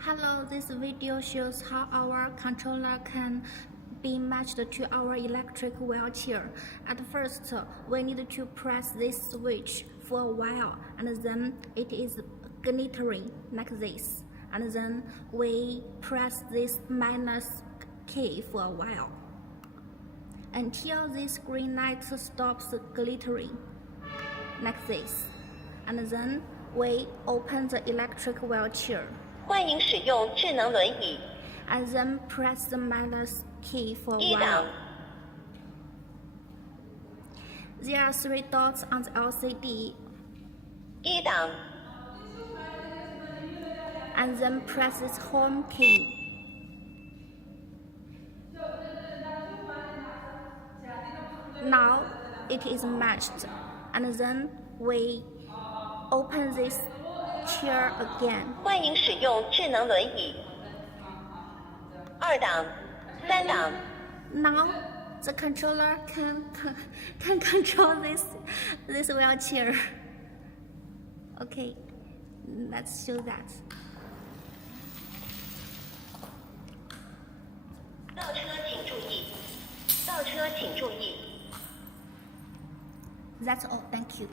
Hello, this video shows how our controller can be matched to our electric wheelchair. At first, we need to press this switch for a while, and then it is glittering like this. And then we press this minus key for a while until this green light stops glittering like this. And then we open the electric wheelchair. 欢迎使用智能轮椅。 And then press the minus key for a 一 while. 档， There are 3 dots on the LCD. 一档， And then press this home key. Now it is matched. And then we open this chair again. 欢迎使用智能轮椅。二档，三档， Now the controller can control this wheelchair. Okay, let's show that. 倒车请注意，倒车请注意。 That's all. Thank you.